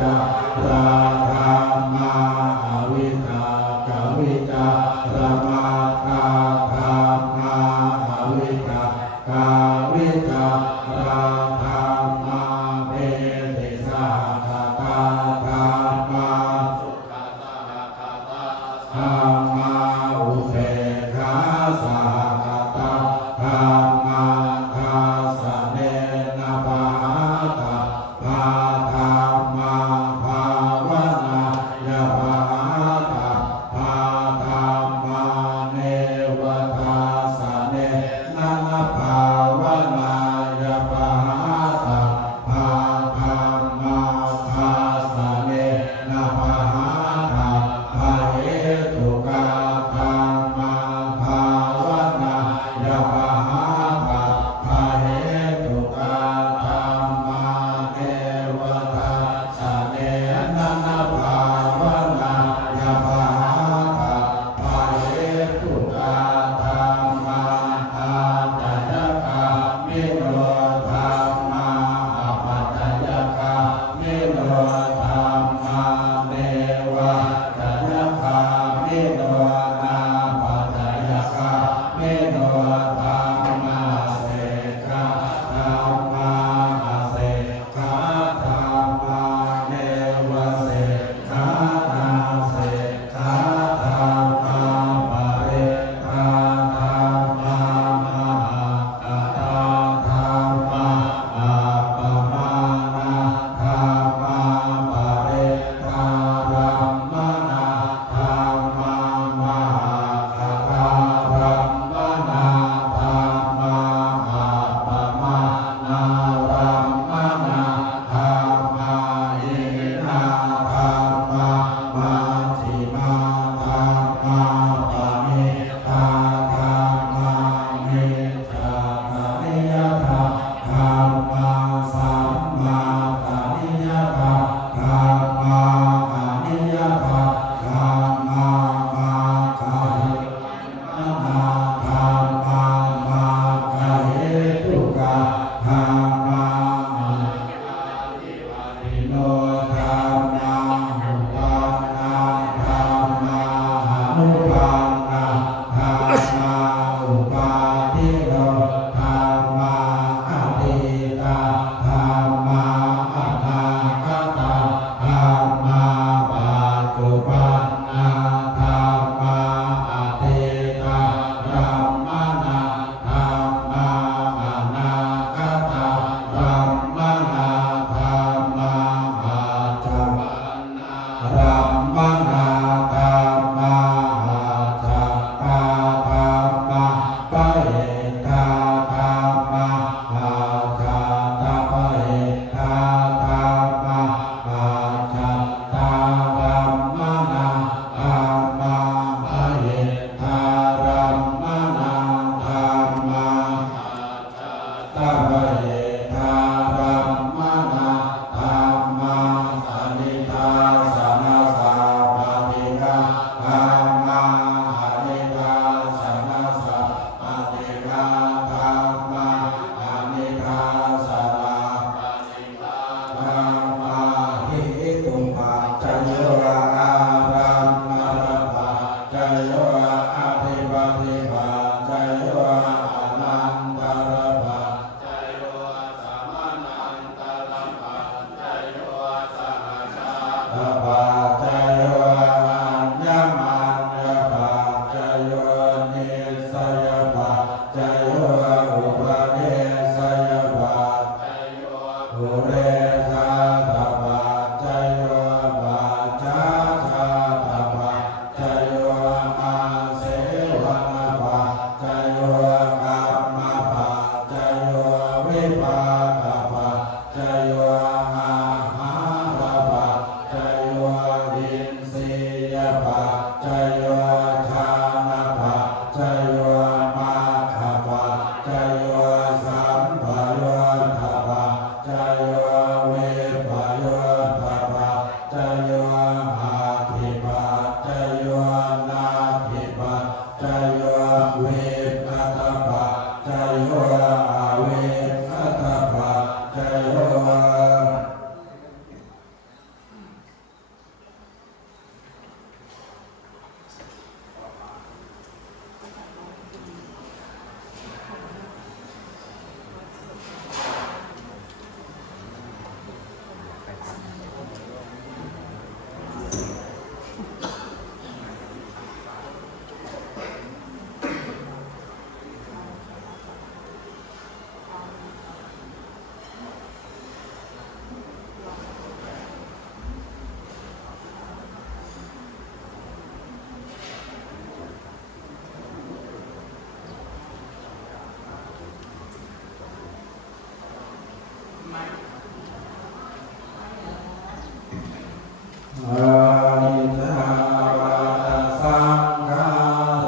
จาราธรรมาอวิชชากวิจารมาตาธรรมาอวิชชากวิจาราธรรมาเภติสาคตาธรรมาสุขตาคตาธรรมาอุเบกขาสาคตาธรรมาคาสเนนะปะหาตาภาธรรมาภาวะ อานิจจาวาสังขา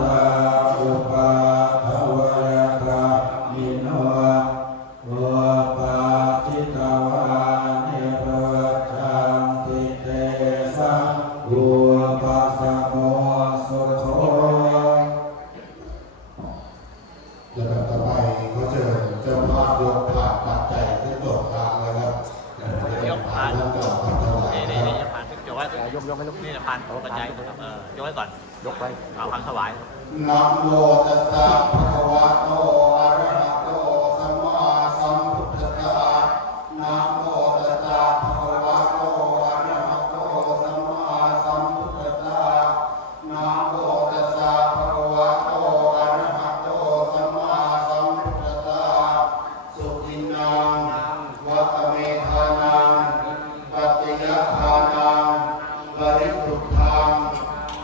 ราอุปาทวยตามิโนอุปาจิตวานิโรธันติเตสังอุปัสสโมสุโขลำดับต่อไปขอเชิญเจ้าภาพยกถาดปัจจัยขึ้นโต๊ะกลางเลยครับยกผ่าน แล้วก็ถวาย นี่ยกผ่านยกไว้ยกให้ลูกนี่ผ่านกระจายครับยกไว้ก่อนยกไว้เอาพังถวายนะโมตัสสะภะคะวะโตอะระหะโตสัมมาสัมพุทธัสสะนะโมตัสสะภะคะวะโตอะระหะโตสัมมาสัมพุทธัสสะนะโมตัสสะภะคะวะโตอะระหะโตสัมมาสัมพุทธัสสะสุตินังวัตเมธานังปัจจยทานังบริสุทธัง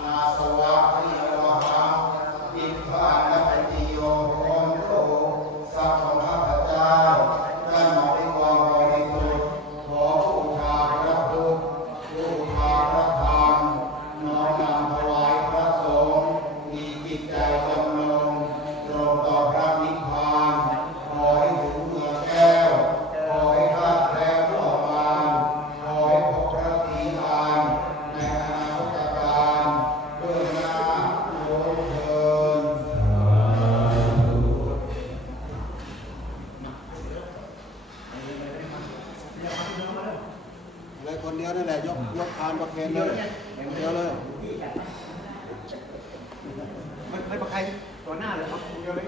นาสวะหิวหังนิพพานปฏิโยโหตุสัพพะข้าพเจ้าได้มาด้วยความบริสุทธิ์ขอบูชาพระพุทธบูชาพระธรรมน้อมนำถวายพระสงฆ์มีจิตใจจำนงตรงต่อพระนิพพานขอให้ถึงเมืองแก้วขอให้ข้าแคล้วปลอดมารขอให้พบพระศรีอานในอนาคตการด้วยหน้าโลกเทินเลยคนเดียวนั่นแหละยกพานประเคนเลยคนเดียวเลยไม่ประใครตัวหน้าเลยครับคนเดียวเลย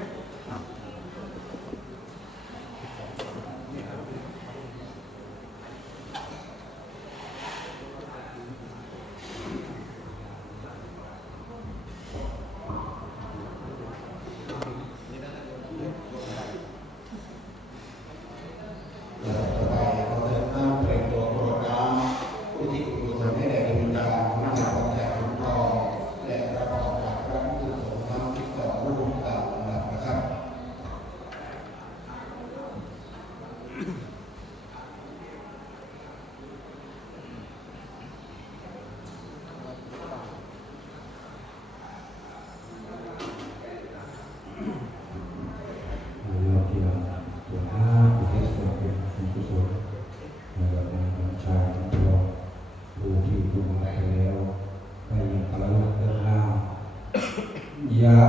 ยะ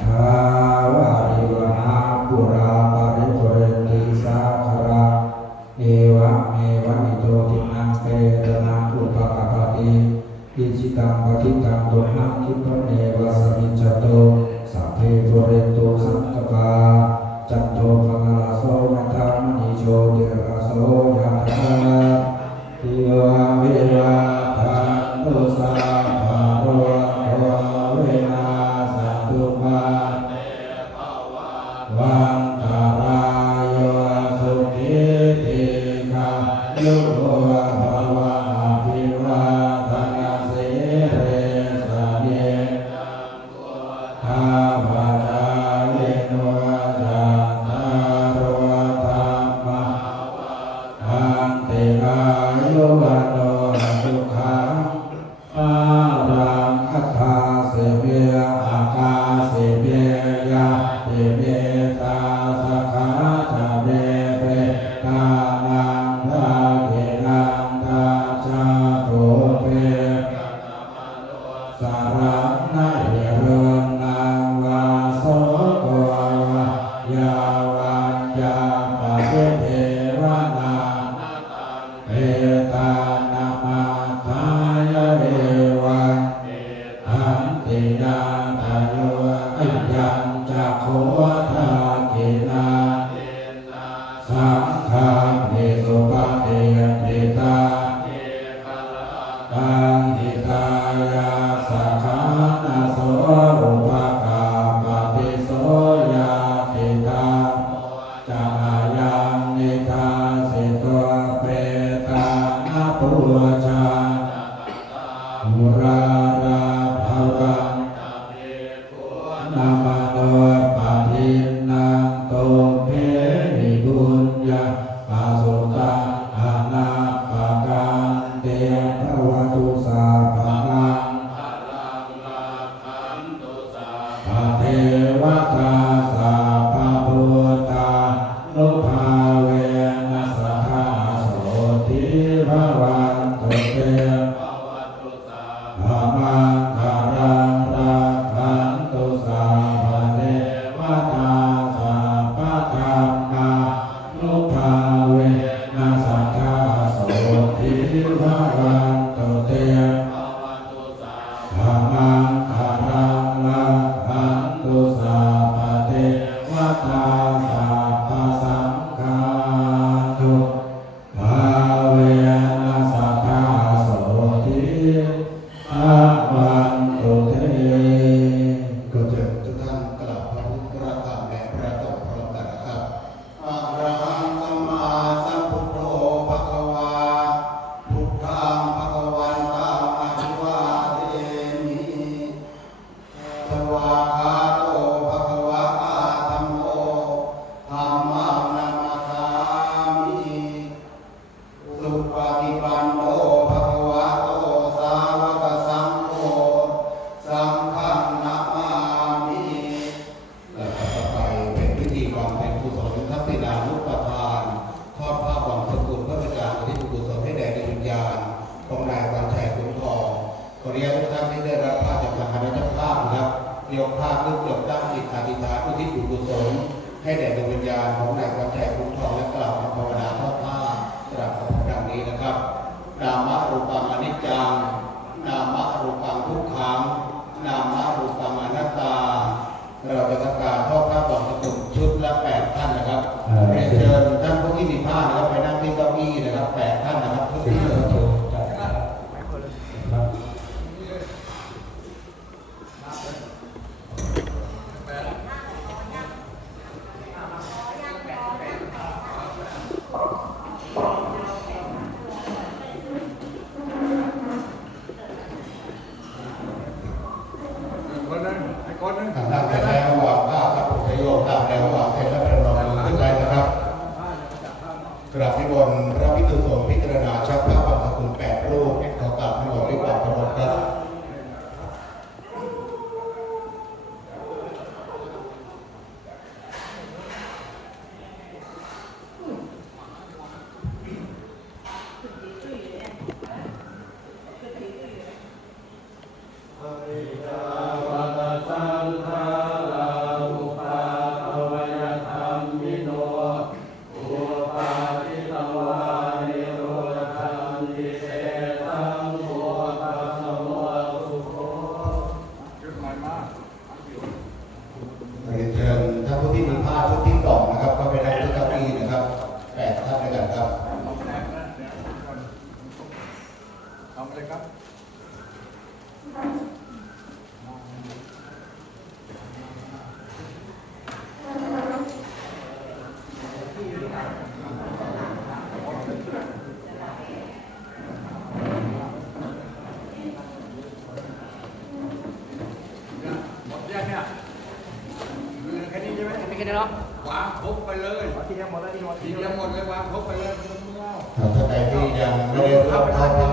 ถาวาริวหาปุราปาริปุเรนติสาคารังเอวะเมวะอิโตทินังเปตนังอุปกปติอิจิตังปฏิตังตุหังคิปะเนวะสมิจจโตสัพเพปุเรนโตสังกปาจันโทปะกะลาโสยะธามณิโชติระโสยะธาติโยวิวาทันตุสัพพะโรโควินาศตุมาวันตารายโยสุขิติกายุโภวะอภิวาทนาสิเรสเนอาภาตาลิโนจัตตารวะธรรมะอันติอายุวันโนสุขังอารังคัตถาเสเวอากาเสเวยะเตเมตาสักขาจาเมเปกานังทาเกนังทาจาโตเปสารังนาเรนังวาโสโกวะยาวันยาปะเทวนาเอตานามาทายเอวันอันติยาทายโยอัญญัญจักโขทากินาสังฆาเนสุปฏิยติตาตังหิตายาสักขานาโสอุปกาปฏิโสยาติตาจายังนิทาสิตัวเปตานาปุชามุราราภวังนามโนปะทินังโตเพนิบุญญาปะสุตังอนาปะกันเตภวตุสา รันตุเตธรรมังอารังละหันตุสัพพะเทวตาสัพพะสังฆาตุภาเวนัสสะทาโสทิอาวันตุเตก็จะทุกท่านกราบพระพุทธพระธรรมและพระสงฆ์พร้อมกันนะครับอะระหังสัมมาสัมพุทโธภะคะวาพุทธังภะคะวันตังอะภิวาเทมิสวากขาโตภะคะวะอะธัมโมธัมมังนัมมัสสามิสุปฏิปันโนภะคะวะโตสาวกสังโฆสังฆังนะมามิและต่อไปเป็นพิธีบำเพ็ญกุศลทักษิณานุปทานทอดผ้าบังสกุลพระประจานที่กุศลให้แด่ดวงวิญญาณของนายวันชัยขุนทองขอเรียนทุกท่านที่ได้รับผ้าจากทางคณะเจ้าภาพนะครับยกผ้าขึ้นยกตั้งจิตอธิษฐานอุทิศบุญกุศลให้แด่ดวงวิญญาณของนายวันชัยขุนทองและกล่าวคำภาวนาทอดผ้าตราบดังนี้นะครับนามะรูปังอนิจจังนามะรูปังทุกขังนามะรูปังอนัตตาเราจะทำการทอดผ้าบังสกุลชุดละ8ท่านนะครับเรียนเชิญท่านผู้ที่มีผ้านะครับไปนั่งที่เก้าอี้นะครับ8ท่านนะครับทุกที่เลย คนนึงไอ้คนนึง ทางด้านแต่แล้ววางผ้าพระพุทธโยมด้านแล้ววางเสร็จแล้วประนมมือขึ้นไปนะครับกราบนิมนต์พระภิกษุสงฆ์พิจารณาชักผ้าบังสกุล8รูปขอกราบนิมนต์ด้วยความเคารพครับเรียนเชิญท่านผู้ที่มีผ้าชุดที่2นะครับเข้าไปนั่งที่เก้าอี้นะครับ8ท่านด้วยกันครับ ทำอะไรครับหมดยังเนี่ยแค่นี้ใช่ไหม ไม่แค่นี้เนาะ วางครบไปเลย ทีเดียวหมดแล้วทีเดียว ทีเดียวหมดเลยวางครบไปเลยไม่ต้องเอา ท่านใดที่ยังไม่ได้รับผ้า